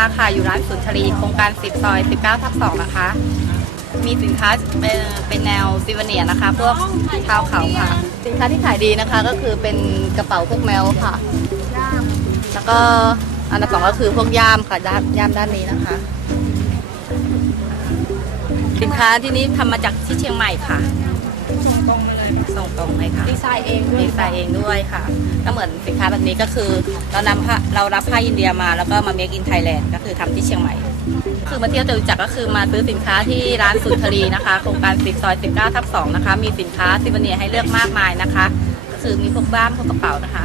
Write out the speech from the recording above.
ราคาอยู่ร้านสุนทรีโครงการ 10 ซอย 19 ทับ 2 นะคะ มีสินค้าเป็นเป็นแนวซิวเนียนะคะ พวกเท้าเขาค่ะ สินค้าที่ขายดีนะคะก็คือเป็นกระเป๋าพวกแมวค่ะ แล้วก็อันดับสองก็คือพวกย่ามค่ะด้านย่ามด้านนี้นะคะ สินค้าที่นี้ทำมาจากที่เชียงใหม่ค่ะ ส่งตรงมาเลยส่งตรงเลยค่ะดีไซน์เองด้วยดีไซน์เองด้วยค่ะก็เหมือนสินค้าแบบนี้ก็คือ เรานำผ้าเรารับผ้าอินเดียมาแล้วก็มาเมคอินไทยแลนด์ก็คือทำที่เชียงใหม่ คือมาเที่ยวจตุจักรก็คือมาซื้อสินค้าที่ร้านสุนทรีนะคะโครงการ10ซอย19ทับ2นะคะ มีสินค้าซิวเนียร์ให้เลือกมากมายนะคะ ก็คือมีพวกบ้ามพวกกระเป๋านะคะ